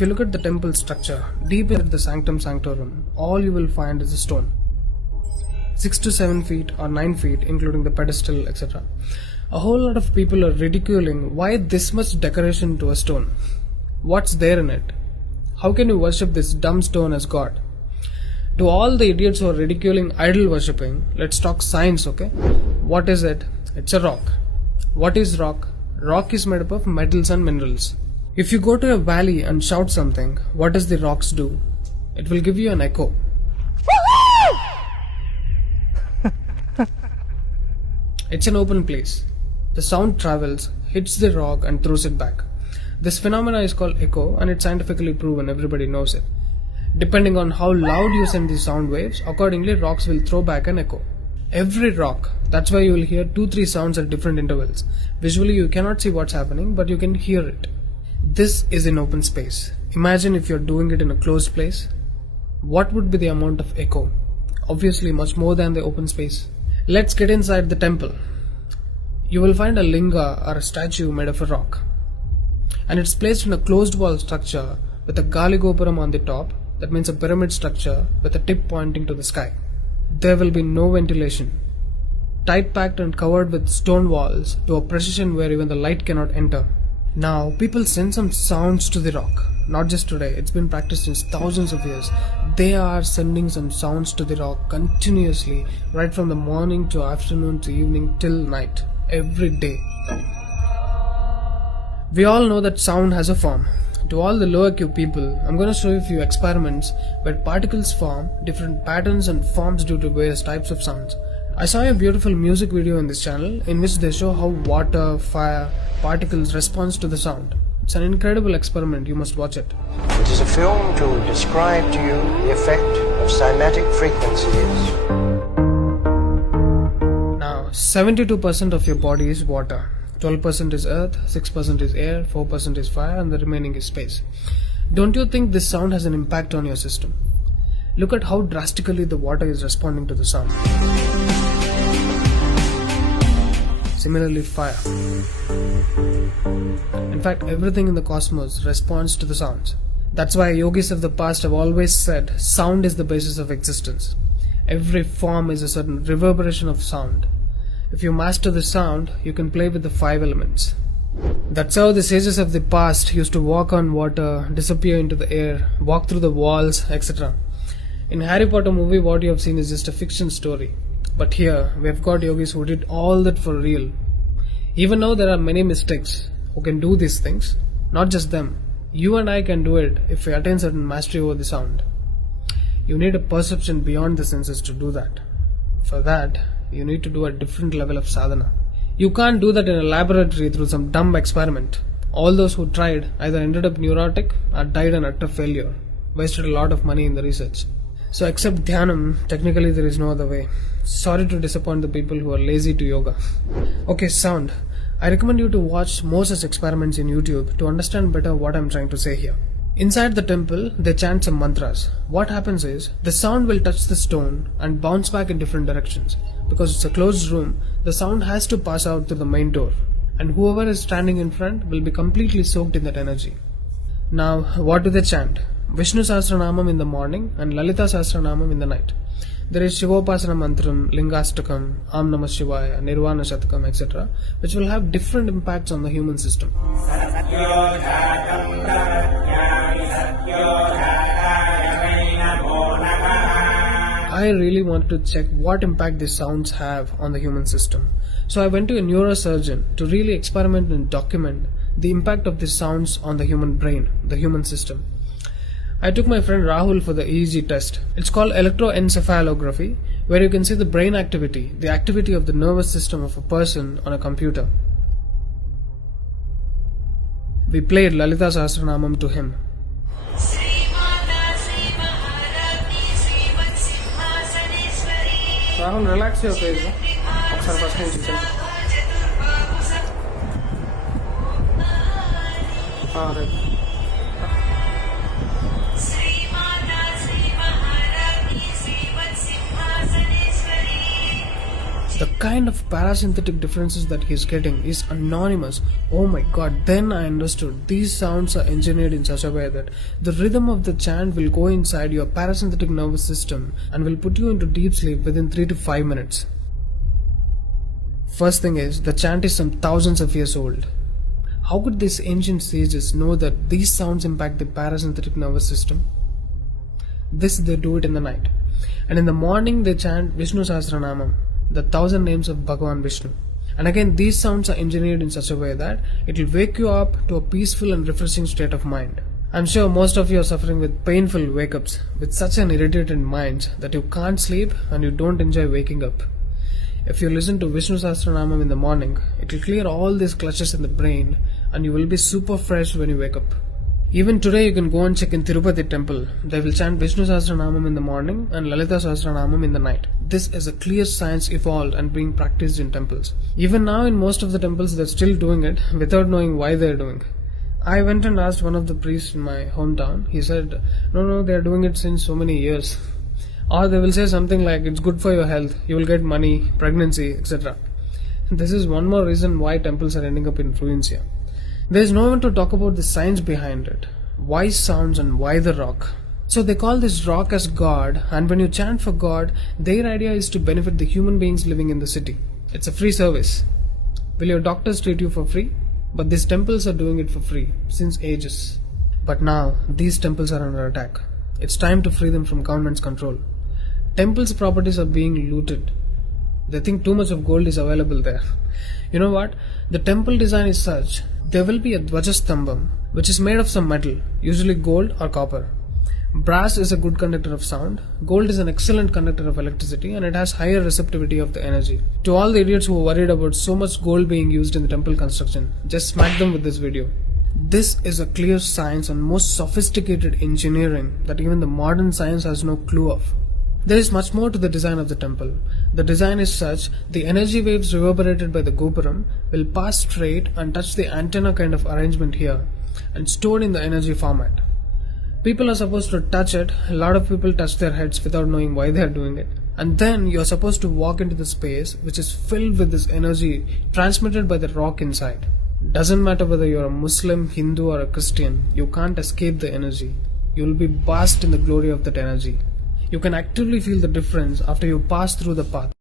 If you look at the temple structure, deep inside the sanctum sanctorum, all you will find is a stone. 6 to 7 feet or 9 feet, including the pedestal, etc. A whole lot of people are ridiculing why this much decoration to a stone. What's there in it? How can you worship this dumb stone as God? To all the idiots who are ridiculing idol worshipping, let's talk science, okay? What is it? It's a rock. What is rock? Rock is made up of metals and minerals. If you go to a valley and shout something, what does the rocks do? It will give you an echo. It's an open place. The sound travels, hits the rock and throws it back. This phenomena is called echo and it's scientifically proven, everybody knows it. Depending on how loud you send the sound waves, accordingly rocks will throw back an echo. Every rock, that's why you will hear 2-3 sounds at different intervals. Visually you cannot see what's happening, but you can hear it. This is in open space. Imagine if you're doing it in a closed place. What would be the amount of echo? Obviously much more than the open space. Let's get inside the temple. You will find a linga or a statue made of a rock. And it's placed in a closed wall structure with a Galigopuram on the top. That means a pyramid structure with a tip pointing to the sky. There will be no ventilation. Tight packed and covered with stone walls to a precision where even the light cannot enter. Now people send some sounds to the rock. Not just today, it's been practiced since thousands of years. They are sending some sounds to the rock continuously, right from the morning to afternoon to evening till night, every day. We all know that sound has a form. To all the low IQ people, I'm going to show you a few experiments where particles form different patterns and forms due to various types of sounds. I saw a beautiful music video in this channel in which they show how water, fire, particles respond to the sound. It's an incredible experiment, you must watch it. It is a film to describe to you the effect of cymatic frequencies. Now, 72% of your body is water. 12% is earth, 6% is air, 4% is fire and the remaining is space. Don't you think this sound has an impact on your system? Look at how drastically the water is responding to the sound. Similarly, fire. In fact, everything in the cosmos responds to the sounds. That's why yogis of the past have always said sound is the basis of existence. Every form is a certain reverberation of sound. If you master the sound, you can play with the 5 elements. That's how the sages of the past used to walk on water, disappear into the air, walk through the walls, etc. In Harry Potter movie, what you have seen is just a fiction story. But here, we have got yogis who did all that for real. Even though there are many mystics who can do these things, not just them. You and I can do it if we attain certain mastery over the sound. You need a perception beyond the senses to do that. For that, you need to do a different level of sadhana. You can't do that in a laboratory through some dumb experiment. All those who tried either ended up neurotic or died an utter failure. Wasted a lot of money in the research. So except dhyanam, technically there is no other way. Sorry to disappoint the people who are lazy to yoga. Okay, sound. I recommend you to watch more such experiments in YouTube to understand better what I'm trying to say here. Inside the temple, they chant some mantras. What happens is, the sound will touch the stone and bounce back in different directions. Because it's a closed room, the sound has to pass out through the main door. And whoever is standing in front will be completely soaked in that energy. Now, what do they chant? Vishnu Sahasranamam in the morning and Lalita Sahasranamam in the night. There is Shivopasana Mantram, Lingastakam, Am Namah Shivaya, Nirvana Shatakam, etc., which will have different impacts on the human system. I really wanted to check what impact these sounds have on the human system. So I went to a neurosurgeon to really experiment and document the impact of these sounds on the human brain, the human system. I took my friend Rahul for the EEG test. It's called electroencephalography, where you can see the brain activity, the activity of the nervous system of a person on a computer. We played Lalita Sahasranamam to him. Rahul, relax your face. Right. The kind of parasympathetic differences that he's getting is anonymous. Oh my god, then I understood. These sounds are engineered in such a way that the rhythm of the chant will go inside your parasympathetic nervous system and will put you into deep sleep within 3 to 5 minutes. First thing is, the chant is some thousands of years old. How could these ancient sages know that these sounds impact the parasympathetic nervous system? This they do it in the night. And in the morning they chant Vishnu Sahasranamam, the 1000 names of Bhagavan Vishnu. And again, these sounds are engineered in such a way that it will wake you up to a peaceful and refreshing state of mind. I'm sure most of you are suffering with painful wake-ups, with such an irritated mind that you can't sleep and you don't enjoy waking up. If you listen to Vishnu Sahasranamam in the morning, it will clear all these clutches in the brain and you will be super fresh when you wake up. Even today you can go and check in Tirupati temple. They will chant Vishnu Sahasranamam in the morning and Lalita Sahasranamam in the night. This is a clear science evolved and being practiced in temples. Even now in most of the temples they're still doing it without knowing why they're doing. I went and asked one of the priests in my hometown. He said, no, they're doing it since so many years. Or they will say something like, it's good for your health, you will get money, pregnancy, etc. This is one more reason why temples are ending up in ruins here. There is no one to talk about the science behind it. Why sounds and why the rock? So they call this rock as God, and when you chant for God, their idea is to benefit the human beings living in the city. It's a free service. Will your doctors treat you for free? But these temples are doing it for free, since ages. But now, these temples are under attack. It's time to free them from government's control. Temples' properties are being looted. They think too much of gold is available there. You know what? The temple design is such. There will be a Dvajastambam, which is made of some metal, usually gold or copper. Brass is a good conductor of sound, gold is an excellent conductor of electricity, and it has higher receptivity of the energy. To all the idiots who are worried about so much gold being used in the temple construction, just smack them with this video. This is a clear science and most sophisticated engineering that even the modern science has no clue of. There is much more to the design of the temple. The design is such, the energy waves reverberated by the Gopuram will pass straight and touch the antenna kind of arrangement here and stored in the energy format. People are supposed to touch it. A lot of people touch their heads without knowing why they are doing it. And then you are supposed to walk into the space which is filled with this energy transmitted by the rock inside. Doesn't matter whether you are a Muslim, Hindu or a Christian, you can't escape the energy. You will be bathed in the glory of that energy. You can actively feel the difference after you pass through the path.